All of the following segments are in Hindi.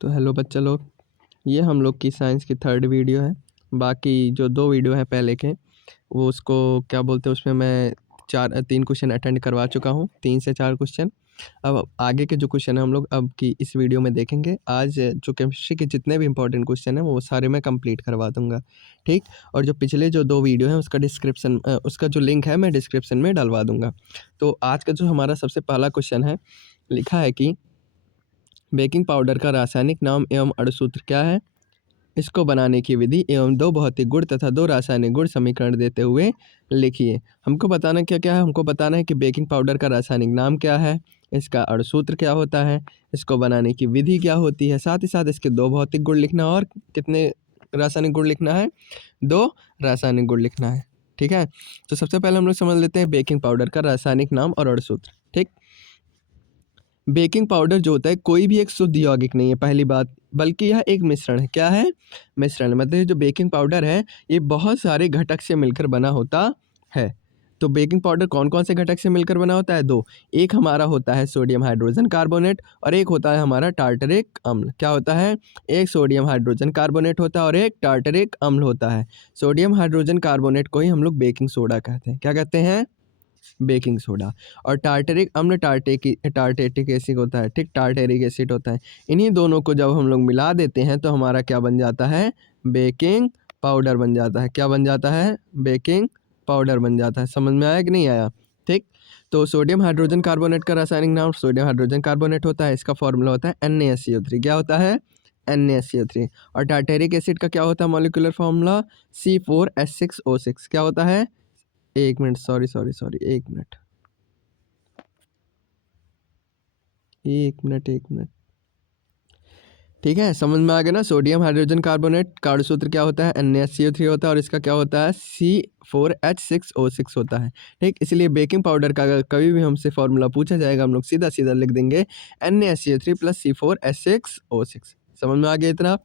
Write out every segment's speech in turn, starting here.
तो हेलो बच्चा लोग, ये हम लोग की साइंस की थर्ड वीडियो है। बाकी जो 2 वीडियो हैं पहले के, वो उसको क्या बोलते हैं, उसमें मैं 3 क्वेश्चन अटेंड करवा चुका हूँ, 3 से 4 क्वेश्चन। अब आगे के जो क्वेश्चन हैं हम लोग अब की इस वीडियो में देखेंगे। आज जो केमिस्ट्री के जितने भी इंपॉर्टेंट क्वेश्चन हैं वो सारे मैं कंप्लीट करवा दूंगा, ठीक। और जो पिछले जो 2 वीडियो हैं उसका जो लिंक है मैं डिस्क्रिप्शन में डलवा दूंगा। तो आज का जो हमारा सबसे पहला क्वेश्चन है, लिखा है कि बेकिंग पाउडर का रासायनिक नाम एवं अणुसूत्र क्या है? इसको बनाने की विधि एवं 2 भौतिक गुण तथा 2 रासायनिक गुण समीकरण देते हुए लिखिए। हमको बताना क्या-क्या है? हमको बताना है कि बेकिंग पाउडर का रासायनिक नाम क्या है, इसका अणुसूत्र क्या होता है, इसको बनाने की विधि क्या होती है, साथ ही साथ इसके 2 भौतिक गुण लिखना और कितने रासायनिक गुण लिखना है? 2 रासायनिक गुण लिखना है, ठीक है? तो सबसे पहले हम लोग समझ लेते हैं बेकिंग पाउडर का रासायनिक नाम और अणुसूत्र, ठीक? बेकिंग पाउडर जो होता है कोई भी एक शुद्ध यौगिक नहीं है, पहली बात, बल्कि यह एक मिश्रण है। क्या है? मिश्रण। मतलब ये जो बेकिंग पाउडर है ये बहुत सारे घटक से मिलकर बना होता है। तो बेकिंग पाउडर कौन कौन से घटक से मिलकर बना होता है? 2। एक हमारा होता है सोडियम हाइड्रोजन कार्बोनेट और एक होता है हमारा टार्टरिक अम्ल। क्या होता है? एक सोडियम हाइड्रोजन कार्बोनेट होता है और एक टार्टरिक अम्ल होता है। सोडियम हाइड्रोजन कार्बोनेट को ही हम लोग बेकिंग सोडा कहते हैं। क्या कहते हैं? Baking soda. और टार्टरिक अम्ल टार्टेटिक एसिड होता है, ठीक, टार्टेरिक एसिड होता है। इन्हीं दोनों को जब हम लोग मिला देते हैं तो हमारा क्या बन जाता है? बेकिंग पाउडर बन जाता है। क्या बन जाता है? बेकिंग पाउडर बन जाता है। समझ में आया कि नहीं आया? ठीक। तो सोडियम हाइड्रोजन कार्बोनेट का रासायनिक नाम सोडियम हाइड्रोजन कार्बोनेट होता है। इसका फॉर्मूला होता है NaSCO3। क्या होता है? NaSCO3। और टार्टेरिक एसिड का क्या होता है मॉलिक्यूलर फॉर्मूला? C4H6O6। क्या होता है? 1 मिनट, सॉरी 1 मिनट। ठीक है, समझ में आ गया ना? सोडियम हाइड्रोजन कार्बोनेट का अणुसूत्र क्या होता है? NaCO3 होता है और इसका क्या होता है? C4H6O6 होता है, ठीक। इसलिए बेकिंग पाउडर का अगर कभी भी हमसे फॉर्मूला पूछा जाएगा हम लोग सीधा सीधा लिख देंगे NaCO3 + C4H6O6। समझ में आ गया इतना?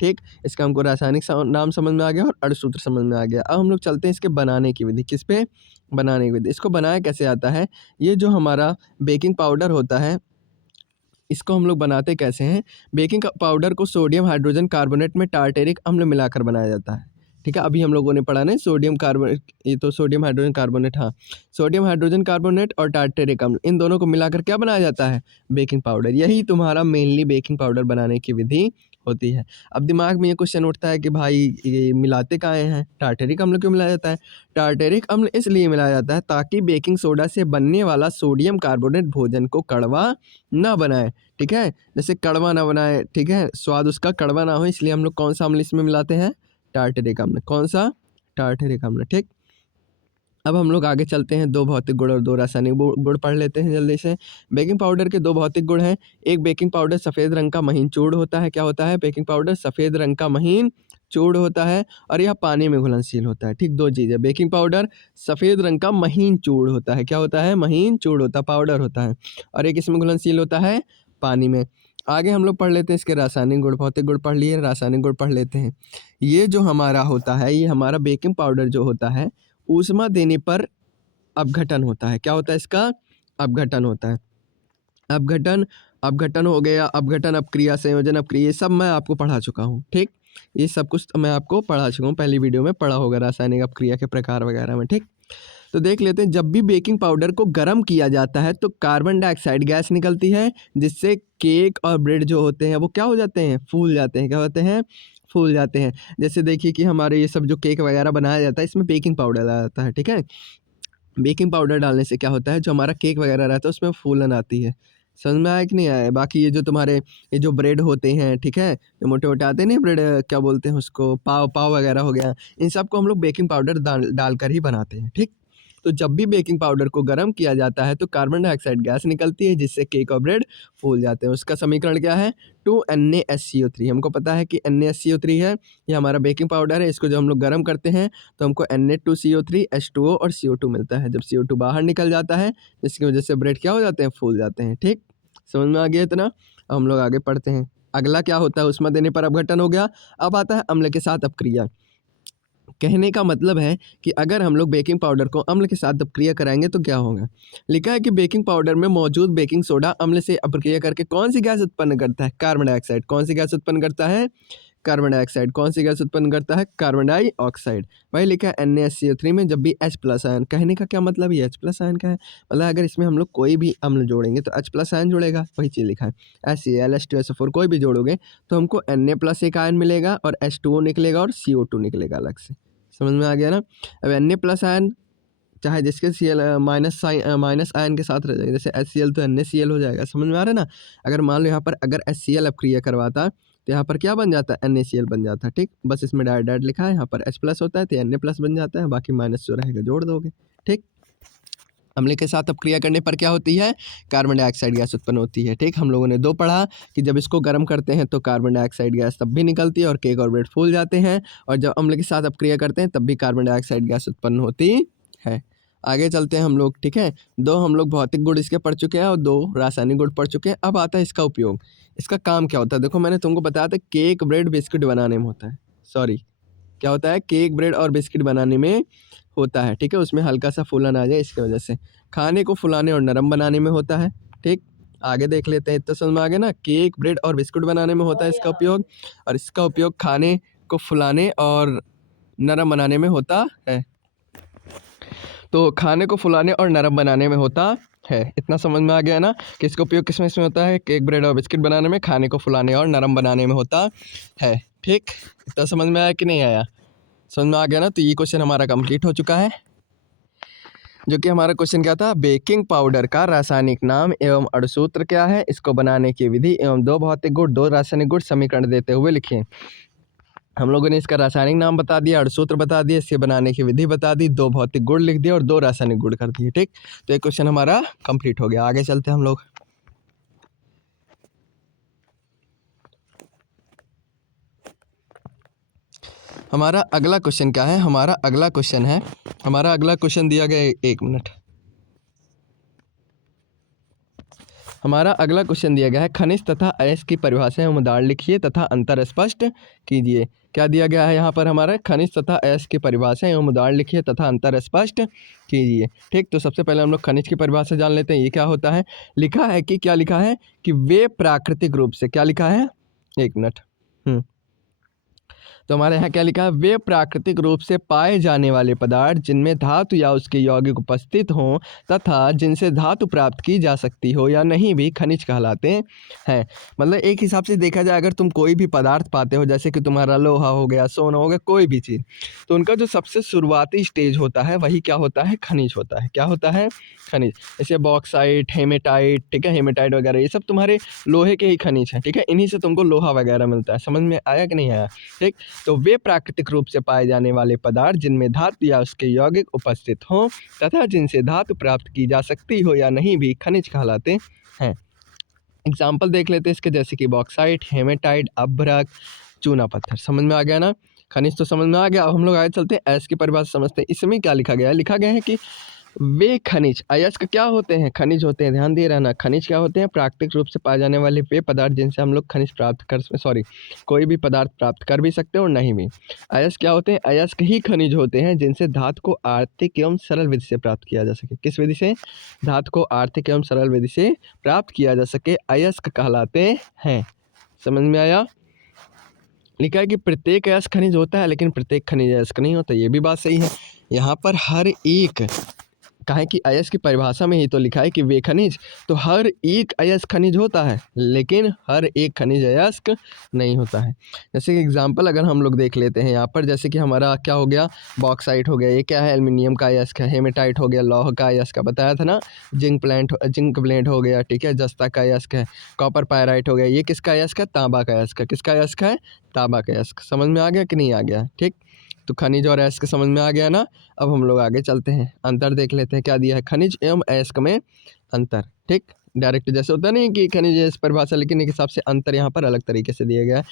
ठीक। इसका हमको रासायनिक नाम समझ में आ गया और अणुसूत्र समझ में आ गया। अब हम लोग चलते हैं इसके बनाने की विधि। किस पे? बनाने की विधि। इसको बनाया कैसे जाता है? ये जो हमारा बेकिंग पाउडर होता है इसको हम लोग बनाते कैसे हैं? बेकिंग पाउडर को सोडियम हाइड्रोजन कार्बोनेट में टार्टेरिक अम्ल मिलाकर बनाया जाता है, ठीक है। अभी हम लोगों ने पढ़ा ना सोडियम कार्बोनेट, ये तो सोडियम हाइड्रोजन कार्बोनेट, हाँ, सोडियम हाइड्रोजन कार्बोनेट और टार्टेरिक अम्ल, इन दोनों को मिलाकर क्या बनाया जाता है? Baking powder. यही तुम्हारा मेनली बेकिंग पाउडर बनाने की विधि होती है। अब दिमाग में ये क्वेश्चन उठता है कि भाई ये मिलाते काहे हैं? टार्टेरिक अम्ल क्यों मिलाया जाता है? टार्टेरिक अम्ल इसलिए मिलाया जाता है ताकि बेकिंग सोडा से बनने वाला सोडियम कार्बोनेट भोजन को कड़वा ना बनाए, ठीक है। जैसे कड़वा ना बनाए, ठीक है, स्वाद उसका कड़वा ना हो, इसलिए हम लोग कौन सा अम्ल इसमें मिलाते हैं? टार्टेरिक अम्ल। कौन सा? टार्टेरिक अम्ल, ठीक। अब हम लोग आगे चलते हैं, 2 भौतिक गुण और 2 रासायनिक गुण पढ़ लेते हैं जल्दी से। बेकिंग पाउडर के 2 भौतिक गुण हैं। एक, बेकिंग पाउडर सफ़ेद रंग का महीन चूर्ण होता है। क्या होता है? बेकिंग पाउडर सफ़ेद रंग का महीन चूर्ण होता है और यह पानी में घुलनशील होता है, ठीक। 2 चीज़ें, बेकिंग पाउडर सफ़ेद रंग का महीन चूर्ण होता है। क्या होता है? महीन चूर्ण होता है, पाउडर होता है। और एक इसमें घुलनशील होता है पानी में। आगे हम लोग पढ़ लेते हैं इसके रासायनिक गुण। भौतिक गुण पढ़ लिए, रासायनिक गुण पढ़ लेते हैं। ये जो हमारा होता है, ये हमारा बेकिंग पाउडर जो होता है, ऊष्मा देने पर अपघटन होता है। क्या होता है इसका? अपघटन होता है। अपघटन हो गया, अपघटन, अपक्रिया, संयोजन, अपक्रिया, ये सब मैं आपको पढ़ा चुका हूँ, ठीक। ये सब कुछ मैं आपको पढ़ा चुका हूँ, पहली वीडियो में पढ़ा होगा रासायनिक अपक्रिया के प्रकार वगैरह में, ठीक। तो देख लेते हैं, जब भी बेकिंग पाउडर को गर्म किया जाता है तो कार्बन डाइऑक्साइड गैस निकलती है, जिससे केक और ब्रेड जो होते हैं वो क्या हो जाते हैं? फूल जाते हैं। क्या होते हैं? फूल जाते हैं। जैसे देखिए कि हमारे ये सब जो केक वगैरह बनाया जाता है इसमें बेकिंग पाउडर डाला जाता है, ठीक है। बेकिंग पाउडर डालने से क्या होता है, जो हमारा केक वगैरह रहता है उसमें फूलन आती है। समझ में आया कि नहीं आया? बाकी ये जो तुम्हारे ये जो ब्रेड होते हैं, ठीक है, जो मोटे-मोटे आते हैं नहीं ब्रेड, क्या बोलते हैं उसको, पाव वगैरह हो गया, इन सब को हम लोग बेकिंग पाउडर डालकर ही बनाते हैं, ठीक। तो जब भी बेकिंग पाउडर को गर्म किया जाता है तो कार्बन डाइऑक्साइड गैस निकलती है, जिससे केक और ब्रेड फूल जाते हैं। उसका समीकरण क्या है? 2NaSCO3। हमको पता है कि NaSCO3 है, ये हमारा बेकिंग पाउडर है। इसको जब हम लोग गर्म करते हैं तो हमको Na2CO3 H2O और CO2 मिलता है। जब CO2 बाहर निकल जाता है जिसकी वजह से ब्रेड क्या हो जाते हैं? फूल जाते हैं, ठीक। समझ में आ गया इतना? अब हम लोग आगे पढ़ते हैं। अगला क्या होता है? ऊष्मा देने पर अपघटन हो गया। अब आता है अम्ल के साथ अपक्रिया। कहने का मतलब है कि अगर हम लोग बेकिंग पाउडर को अम्ल के साथ अपक्रिया कराएंगे तो क्या होगा। लिखा है कि बेकिंग पाउडर में मौजूद बेकिंग सोडा अम्ल से अपक्रिया करके कौन सी गैस उत्पन्न करता है, कार्बन डाइऑक्साइड। कौन सी गैस उत्पन्न करता है, कार्बन डाइऑक्साइड। कौन सी गैस उत्पन्न करता है, कार्बन डाइऑक्साइड। वही लिखा है NaSCO3 में जब भी H+ आयन, कहने का क्या मतलब ये H+ आयन का है, मतलब अगर इसमें हम लोग कोई भी अम्ल जोड़ेंगे तो H+ आयन जुड़ेगा, वही चीज़ लिखा है। HCl H2SO4 कोई भी जोड़ोगे तो हमको Na+ एक आयन मिलेगा और H2O निकलेगा और CO2 निकलेगा अलग से। समझ में आ गया ना। अब Na+ आयन चाहे जिसके Cl माइनस आयन के साथ रह जाएगा, जैसे HCl तो NaCl हो जाएगा। समझ में आ रहा है ना। अगर मान लो यहाँ पर अगर HCl अपक्रिया करवाता तो यहाँ पर क्या बन जाता है, NaCl बन जाता है। ठीक, बस इसमें डाइड लिखा है, यहाँ पर H+ होता है तो Na+ बन जाता है, बाकी माइनस जो रहेगा जोड़ दोगे। ठीक, अम्ल के साथ अपक्रिया करने पर क्या होती है, कार्बन डाइऑक्साइड गैस उत्पन्न होती है। ठीक, हम लोगों ने 2 पढ़ा कि जब इसको गर्म करते हैं तो कार्बन डाइऑक्साइड गैस तब भी निकलती है और केक और ब्रेड फूल जाते हैं, और जब अम्ल के साथ अपक्रिया करते हैं तब भी कार्बन डाइऑक्साइड गैस उत्पन्न होती है। आगे चलते हैं हम लोग। ठीक है, 2 हम लोग भौतिक गुण इसके पढ़ चुके हैं और 2 रासायनिक गुण पढ़ चुके हैं। अब आता है इसका उपयोग, इसका काम क्या होता है। देखो मैंने तुमको बताया था केक ब्रेड बिस्किट बनाने में होता है, सॉरी क्या होता है, केक ब्रेड और बिस्किट बनाने में होता है। ठीक है, उसमें हल्का सा फूलन आ जाए इसकी वजह से, खाने को फुलाने और नरम बनाने में होता है। ठीक, आगे देख लेते हैं, इतना समझ में आ गया ना। केक ब्रेड और बिस्कुट बनाने में होता है इसका उपयोग, और इसका उपयोग खाने को फुलाने और नरम बनाने में होता है। तो खाने को फुलाने और नरम बनाने में होता है, इतना समझ में आ गया ना कि इसका उपयोग किसमें इसमें होता है, केक ब्रेड और बिस्किट बनाने में, खाने को फुलाने और नरम बनाने में होता है। ठीक, इतना समझ में आया कि नहीं आया, समझ में आ गया ना। तो ये क्वेश्चन हमारा कंप्लीट हो चुका है, जो कि हमारा क्वेश्चन क्या था, बेकिंग पाउडर का रासायनिक नाम एवं अणुसूत्र क्या है, इसको बनाने की विधि एवं 2 भौतिक गुण 2 रासायनिक गुण समीकरण देते हुए लिखिए। हम लोगों ने इसका रासायनिक नाम बता दिया, अणुसूत्र बता दिया, इसके बनाने की विधि बता दी, 2 भौतिक गुण लिख दिए और 2 रासायनिक गुण कर दिए। ठीक, तो ये क्वेश्चन हमारा कंप्लीट हो गया। आगे चलते हैं हम लोग। हमारा अगला क्वेश्चन क्या है, हमारा अगला क्वेश्चन दिया गया है, 1 मिनट। हमारा अगला क्वेश्चन दिया गया है, खनिज तथा अयस्क की परिभाषा एवं उदाहरण लिखिए तथा अंतर स्पष्ट कीजिए। क्या दिया गया है यहाँ पर, हमारा खनिज तथा अयस्क की परिभाषा एवं उदाहरण लिखिए तथा अंतर स्पष्ट कीजिए। ठीक, तो सबसे पहले हम लोग खनिज की परिभाषा जान लेते हैं, ये क्या होता है। लिखा है कि क्या लिखा है कि वे प्राकृतिक रूप से, क्या लिखा है, 1 मिनट। तो हमारे यहाँ क्या लिखा है, वे प्राकृतिक रूप से पाए जाने वाले पदार्थ जिनमें धातु या उसके यौगिक उपस्थित हों तथा जिनसे धातु प्राप्त की जा सकती हो या नहीं भी खनिज कहलाते हैं। मतलब एक हिसाब से देखा जाए, अगर तुम कोई भी पदार्थ पाते हो, जैसे कि तुम्हारा लोहा हो गया, सोना हो गया, कोई भी चीज़, तो उनका जो सबसे शुरुआती स्टेज होता है वही क्या होता है, खनिज होता है। क्या होता है, खनिज। जैसे बॉक्साइट, हेमेटाइट, ठीक है, हेमेटाइट वगैरह ये सब तुम्हारे लोहे के ही खनिज हैं। ठीक है, इन्हीं से तुमको लोहा वगैरह मिलता है। समझ में आया कि नहीं आया। ठीक, तो वे प्राकृतिक रूप से पाए जाने वाले पदार्थ जिनमें धातु या उसके यौगिक उपस्थित हों तथा जिनसे धातु प्राप्त की जा सकती हो या नहीं भी खनिज कहलाते हैं। एग्जाम्पल देख लेते हैं इसके, जैसे कि बॉक्साइट, हेमेटाइट, अभ्रक, चूना पत्थर। समझ में आ गया ना, खनिज तो समझ में आ गया। अब हम लोग आगे चलते हैं, अयस्क की परिभाषा समझते हैं। इसमें क्या लिखा गया है, लिखा गया है कि वे खनिज, अयस्क क्या होते हैं, खनिज होते हैं। ध्यान दे रहना, खनिज क्या होते हैं, प्राकृतिक रूप से पाए जाने वाले वे पदार्थ जिनसे हम लोग खनिज प्राप्त कर, सॉरी कोई भी पदार्थ प्राप्त कर भी सकते हैं और नहीं भी। अयस्क क्या होते हैं, अयस्क ही खनिज होते हैं जिनसे धातु को आर्थिक एवं सरल विधि से प्राप्त किया जा सके। किस विधि से, धातु को आर्थिक एवं सरल विधि से प्राप्त किया जा सके, अयस्क कहलाते हैं। समझ में आया। लिखा है कि प्रत्येक अयस्क खनिज होता है लेकिन प्रत्येक खनिज अयस्क नहीं होता। ये भी बात सही है। यहाँ पर हर एक, कहें कि अयस्क की परिभाषा में ही तो लिखा है कि वे खनिज, तो हर एक अयस्क खनिज होता है लेकिन हर एक खनिज अयस्क नहीं होता है। जैसे कि एग्जांपल अगर हम लोग देख लेते हैं यहाँ पर, जैसे कि हमारा क्या हो गया, बॉक्साइट हो गया, ये क्या है, एल्युमिनियम का अयस्क है। हेमेटाइट हो गया, लौह का अयस्क, बताया था ना। जिंक ब्लेंड हो गया, ठीक है, जस्ता का अयस्क है। कॉपर पायराइट हो गया, ये किसका अयस्क है, तांबा का अयस्क है। किसका अयस्क है, तांबा का अयस्क। समझ में आ गया कि नहीं आ गया। ठीक, तो खनिज और अयस्क समझ में आ गया ना। अब हम लोग आगे चलते हैं, अंतर देख लेते हैं। क्या दिया है, खनिज एवं अयस्क में अंतर। ठीक, डायरेक्ट जैसे होता नहीं कि खनिज अयस्क परिभाषा, लेकिन एक हिसाब से अंतर यहाँ पर अलग तरीके से दिया गया है।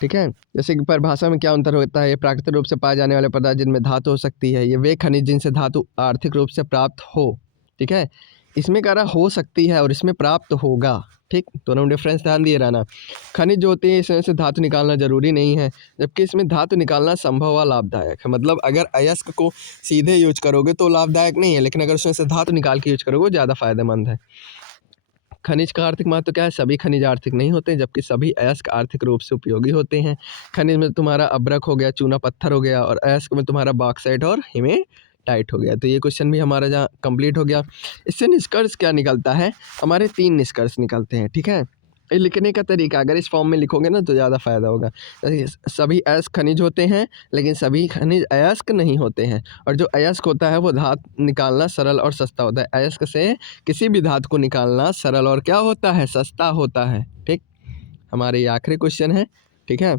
ठीक है, जैसे कि परिभाषा में क्या अंतर होता है, ये प्राकृतिक रूप से पाए जाने वाले पदार्थ जिनमें धातु हो सकती है, ये वे खनिज जिनसे धातु आर्थिक रूप से प्राप्त हो। ठीक है, इसमें कह रहा हो सकती है और इसमें प्राप्त होगा, ठीक। दोनों में डिफरेंस ध्यान दिए रहना। खनिज जो होते हैं इसमें से धातु निकालना ज़रूरी नहीं है, जबकि इसमें धातु निकालना संभव व लाभदायक है। मतलब अगर अयस्क को सीधे यूज करोगे तो लाभदायक नहीं है, लेकिन अगर उसमें से धातु निकाल के यूज करोगे ज़्यादा फायदेमंद है। खनिज का आर्थिक महत्व क्या है? सभी खनिज आर्थिक नहीं होते, जबकि सभी अयस्क आर्थिक रूप से उपयोगी होते हैं। खनिज में तुम्हारा अभ्रक हो गया, चूना पत्थर हो गया, और अयस्क में तुम्हारा बॉक्साइट और हेमेटाइट हो गया। तो ये क्वेश्चन भी हमारा जहाँ कंप्लीट हो गया। इससे निष्कर्ष क्या निकलता है? हमारे 3 निष्कर्ष निकलते हैं, ठीक है। ये लिखने का तरीका अगर इस फॉर्म में लिखोगे ना तो ज़्यादा फ़ायदा होगा। सभी अयस्क खनिज होते हैं, लेकिन सभी खनिज अयस्क नहीं होते हैं, और जो अयस्क होता है वो धातु निकालना सरल और सस्ता होता है। अयस्क से किसी भी धातु को निकालना सरल और क्या होता है? सस्ता होता है, ठीक। हमारे ये आखिरी क्वेश्चन है, ठीक है।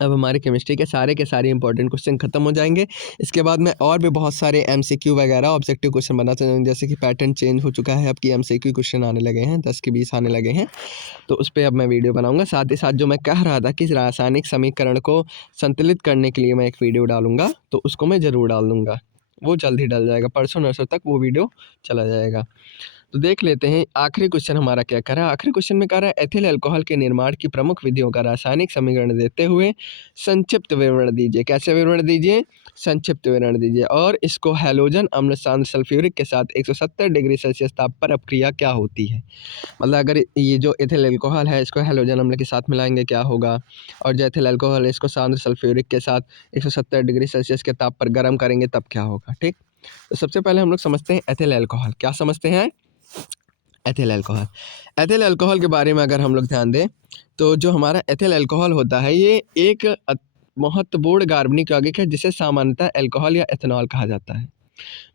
अब हमारे केमिस्ट्री के सारे इंपॉर्टेंट क्वेश्चन खत्म हो जाएंगे। इसके बाद मैं और भी बहुत सारे एमसीक्यू वगैरह ऑब्जेक्टिव क्वेश्चन बनाता हूँ, जैसे कि पैटर्न चेंज हो चुका है, अब की एमसीक्यू क्वेश्चन आने लगे हैं, 10 के 20 आने लगे हैं, तो उस पर अब मैं वीडियो बनाऊंगा। साथ ही साथ जो मैं कह रहा था कि रासायनिक समीकरण को संतुलित करने के लिए मैं एक वीडियो डालूंगा, तो उसको मैं ज़रूर डाल दूँगा, वो जल्द ही डल जाएगा, परसों नरसों तक वो वीडियो चला जाएगा। तो देख लेते हैं आखिरी क्वेश्चन हमारा क्या कह रहा है। आखिरी क्वेश्चन में कह रहा है एथिल अल्कोहल के निर्माण की प्रमुख विधियों का रासायनिक समीकरण देते हुए संक्षिप्त विवरण दीजिए। कैसे विवरण दीजिए? संक्षिप्त विवरण दीजिए। और इसको हैलोजन अम्ल सांद्र सल्फ्यूरिक के साथ 170 डिग्री सेल्सियस ताप पर अपक्रिया क्या होती है। मतलब अगर ये जो एथिल अल्कोहल है इसको हैलोजन अम्ल के साथ मिलाएंगे क्या होगा, और जो एथिल अल्कोहल है इसको सांद्र सल्फ्यूरिक के साथ 170 डिग्री सेल्सियस के ताप पर गर्म करेंगे तब क्या होगा, ठीक। तो सबसे पहले हम लोग समझते हैं एथिल अल्कोहल। क्या समझते हैं? Ethyl alcohol. एथिल अल्कोहल के बारे में अगर हम लोग ध्यान दें तो जो हमारा एथिल अल्कोहल होता है ये एक महत्वपूर्ण कार्बनिक यौगिक है, जिसे सामान्यतः अल्कोहल या एथेनॉल कहा जाता है।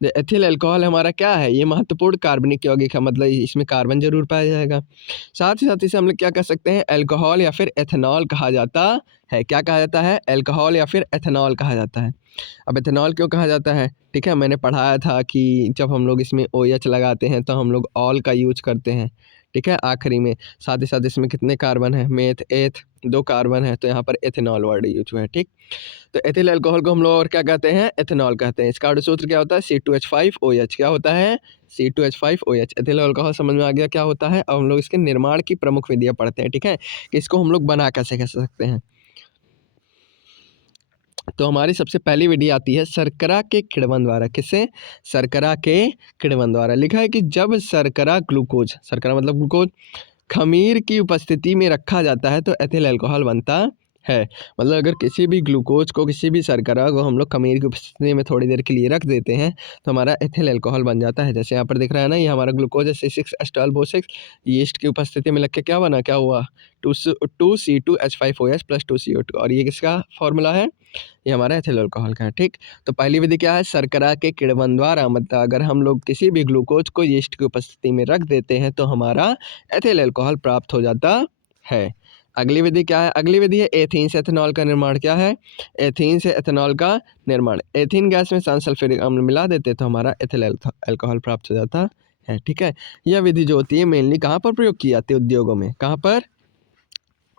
जो एथिल अल्कोहल हमारा क्या है? ये महत्वपूर्ण कार्बनिक यौगिक है, मतलब इसमें कार्बन जरूर पाया जाएगा। साथ ही साथ इसे हम लोग क्या कह सकते हैं? अल्कोहल या फिर एथेनॉल कहा जाता है। क्या कहा जाता है? अल्कोहल या फिर एथेनॉल कहा जाता है। अब एथेनॉल क्यों कहा जाता है? ठीक है, मैंने पढ़ाया था कि जब हम लोग इसमें OH लगाते हैं तो हम लोग ऑल का यूज करते हैं, ठीक है, आखिरी में। साथ ही साथ इसमें कितने कार्बन है? मेथ एथ 2 कार्बन है, तो यहाँ पर एथेनॉल वर्ड यूज हुआ है, ठीक। तो एथिल अल्कोहल को हम लोग और क्या कहते हैं? एथेनॉल कहते हैं। इसका सूत्र क्या होता है? C2H5OH। क्या होता है? C2H5OH। एथिल अल्कोहल समझ में आ गया क्या होता है। अब हम लोग इसके निर्माण की प्रमुख विधियाँ पढ़ते हैं, ठीक है, कि इसको हम लोग बना कैसे कह सकते हैं। तो हमारी सबसे पहली विधि आती है शर्करा के किण्वन द्वारा। किससे? शर्करा के किण्वन द्वारा। लिखा है कि जब शर्करा ग्लूकोज, शर्करा मतलब ग्लूकोज, खमीर की उपस्थिति में रखा जाता है तो एथिल अल्कोहल बनता है। मतलब अगर किसी भी ग्लूकोज को, किसी भी शर्करा को हम लोग खमीर की उपस्थिति में थोड़ी देर के लिए रख देते हैं तो हमारा एथिल अल्कोहल बन जाता है। जैसे यहाँ पर दिख रहा है ना, ये हमारा ग्लूकोज है C6H12O6, यीस्ट की उपस्थिति में लग के क्या बना, क्या हुआ? 2C2H5OH plus 2CO2। और ये किसका फॉर्मूला है? ये हमारा एथिल अल्कोहल का है, ठीक। तो पहली विधि क्या है? शर्करा के किण्वन द्वारा। मतलब अगर हम लोग किसी भी ग्लूकोज को यीस्ट की उपस्थिति में रख देते हैं तो हमारा एथिल अल्कोहल प्राप्त हो जाता है। अगली विधि क्या है? अगली विधि है एथीन से एथेनॉल का निर्माण। क्या है? एथीन से एथेनॉल का निर्माण। एथीन गैस में सांद्र सल्फ्यूरिक अम्ल मिला देते तो हमारा एथिल अल्कोहल प्राप्त हो जाता है, ठीक है। यह विधि जो होती है मेनली कहाँ पर प्रयोग की जाती है? उद्योगों में। कहाँ पर?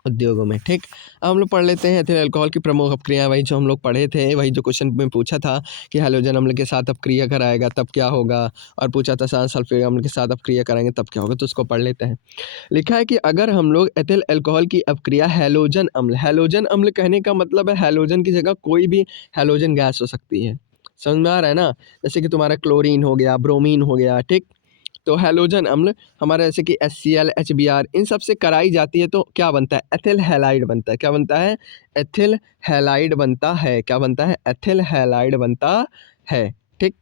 उद्योगों में, ठीक। अब हम लोग पढ़ लेते हैं एथिल अल्कोहल की प्रमुख अपक्रिया। वही जो हम लोग पढ़े थे, वही जो क्वेश्चन में पूछा था कि हैलोजन अम्ल के साथ अपक्रिया कराएगा तब क्या होगा, और पूछा था सांद्र सल्फ्यूरिक अम्ल के साथ अपक्रिया कराएंगे तब क्या होगा, तो उसको पढ़ लेते हैं। लिखा है कि अगर हम लोग एथिल अल्कोहल की अपक्रिया हैलोजन अम्ल, हैलोजन अम्ल कहने का मतलब है हैलोजन की जगह कोई भी हैलोजन गैस हो सकती है। समझ में आ रहा है ना? जैसे कि तुम्हारा क्लोरीन हो गया, ब्रोमीन हो गया, ठीक। तो हैलोजन अम्ल हमारा जैसे कि HCl, HBr इन सब से कराई जाती है तो क्या बनता है? एथिल हैलाइड बनता है। क्या बनता है? एथिल हैलाइड बनता है। क्या बनता है? एथिल हैलाइड बनता है, ठीक।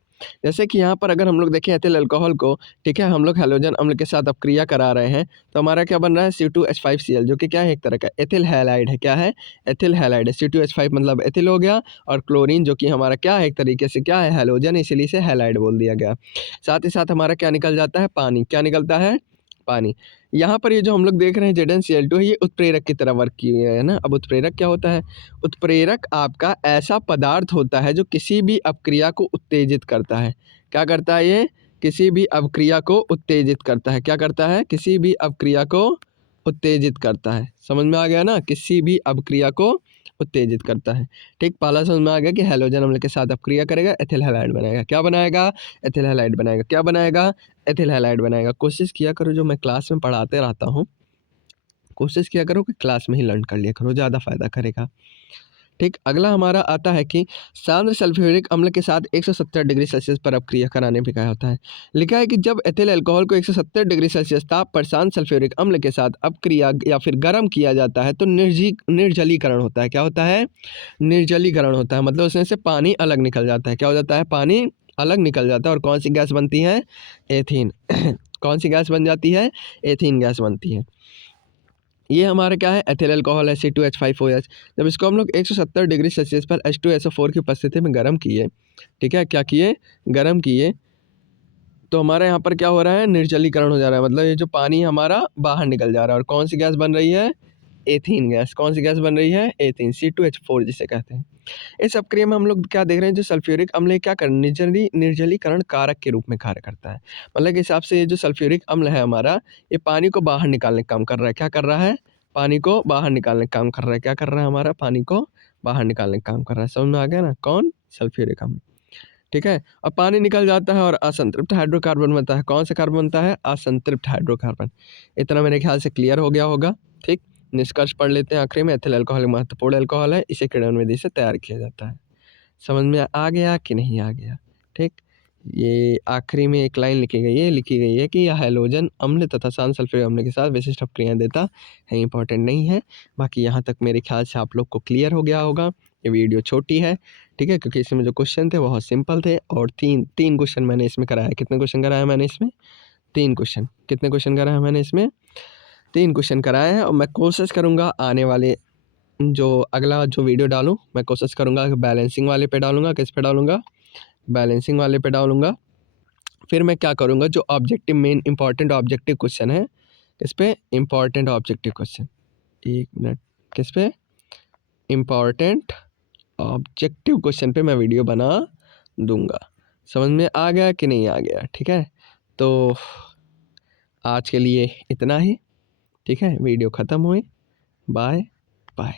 जैसे कि यहाँ पर अगर हम लोग देखें एथिल अल्कोहल को, ठीक है, हम लोग हैलोजन अम्ल के साथ अपक्रिया करा रहे हैं तो हमारा क्या बन रहा है? C2H5Cl, जो कि क्या है? एक तरह का एथिल हैलाइड है। क्या है? एथिल हैलाइड है। C2H5 मतलब एथिल हो गया, और क्लोरीन जो कि हमारा क्या है? एक तरीके से क्या है? हैलोजन, इसीलिए इसे हैलाइड बोल दिया गया। साथ ही साथ हमारा क्या निकल जाता है? पानी। क्या निकलता है? पानी। यहाँ पर ये जो हम लोग देख रहे हैं ZnCl2 ये उत्प्रेरक की तरह वर्क की हुई है ना। अब उत्प्रेरक क्या होता है? उत्प्रेरक आपका ऐसा पदार्थ होता है जो किसी भी अपक्रिया को उत्तेजित करता है। क्या करता है ये? किसी भी अपक्रिया को उत्तेजित करता है। क्या करता है? किसी भी अपक्रिया को उत्तेजित करता है। समझ में आ गया ना? किसी भी अपक्रिया को उत्तेजित करता है, ठीक। पहला समझ में आ गया कि हैलोजन अम्ल के साथ अपक्रिया करेगा, एथिल हैलाइड बनाएगा। क्या बनाएगा? एथिल हैलाइड बनाएगा। क्या बनाएगा? एथिल हैलाइड बनाएगा। कोशिश किया करो, जो मैं क्लास में पढ़ाते रहता हूँ, कोशिश किया करो कि क्लास में ही लर्न कर लिया करो, ज़्यादा फ़ायदा करेगा। ठीक, अगला हमारा आता है कि सांद्र सल्फ्यूरिक अम्ल के साथ 170 डिग्री सेल्सियस पर अपक्रिया कराने पे क्या होता है। लिखा है कि जब एथिल अल्कोहल को 170 डिग्री सेल्सियस ताप पर सांद्र सल्फ्यूरिक अम्ल के साथ अपक्रिया या फिर गर्म किया जाता है तो निर्जलीकरण होता है। क्या होता है? निर्जलीकरण होता है, मतलब उसमें से पानी अलग निकल जाता है। क्या हो जाता है? पानी अलग निकल जाता है। और कौन सी गैस बनती है? एथीन। कौन सी गैस बन जाती है? एथीन गैस बनती है। ये हमारा क्या है? एथिल अल्कोहल है C2H5OH। जब इसको हम लोग 170 डिग्री सेल्सियस पर H2SO4 की उपस्थिति में गर्म किए, ठीक है, क्या किए? गर्म किए, तो हमारे यहाँ पर क्या हो रहा है? निर्जलीकरण हो जा रहा है, मतलब ये जो पानी हमारा बाहर निकल जा रहा है। और कौन सी गैस बन रही है? Ethene gas. कौन सी गैस बन रही है? एथीन, C2H4 जिसे कहते हैं। इस अपक्रिया में हम लोग क्या देख रहे हैं? जो सल्फ्यूरिक अम्ल है क्या कर निर्जलीकरण कारक के रूप में कार्य करता है। मतलब के हिसाब से ये जो सल्फ्यूरिक अम्ल है हमारा, ये पानी को बाहर निकालने का काम कर रहा है। क्या कर रहा है? पानी को बाहर निकालने का काम कर रहा है। क्या कर रहा है हमारा? पानी को बाहर निकालने का काम कर रहा है। समझ में आ गया ना? कौन? सल्फ्यूरिक अम्ल। ठीक है, अब पानी निकल जाता है और असंतृप्त हाइड्रोकार्बन बनता है। कौन सा कार्बन बनता है? असंतृप्त हाइड्रोकार्बन। इतना मेरे ख्याल से क्लियर हो गया होगा। ठीक, निष्कर्ष पढ़ लेते हैं आखिरी में। एथिल अल्कोहल महत्वपूर्ण अल्कोहल है, इसे किण्वन विधि से तैयार किया जाता है। समझ में आ गया कि नहीं आ गया? ठीक, ये आखिरी में एक लाइन लिखी गई है कि यह हैलोजन अम्ल तथा सांद्र सल्फ्यूरिक अम्ल के साथ विशिष्ट अपक्रियाएं देता है। इंपॉर्टेंट नहीं है। बाकी यहाँ तक मेरे ख्याल से आप लोग को क्लियर हो गया होगा। ये वीडियो छोटी है, ठीक है, क्योंकि इसमें जो क्वेश्चन थे बहुत सिंपल थे और तीन क्वेश्चन मैंने इसमें कराया। कितने क्वेश्चन कराया मैंने इसमें? 3 क्वेश्चन। कितने क्वेश्चन कराया मैंने इसमें? 3 क्वेश्चन कराए हैं। और मैं कोशिश करूँगा आने वाले जो अगला जो वीडियो डालूँ, मैं कोशिश करूँगा कि बैलेंसिंग वाले पे डालूँगा। किस पे डालूँगा? बैलेंसिंग वाले पे डालूँगा। फिर मैं क्या करूँगा, जो objective main important objective question है, किस पे? Important objective question. 1 मिनट, किस पे? इंपॉर्टेंट ऑब्जेक्टिव क्वेश्चन पे मैं वीडियो बना दूंगा। समझ में आ गया कि नहीं आ गया? ठीक है, तो आज के लिए इतना ही। ठीक है, वीडियो ख़त्म हुई। Bye bye.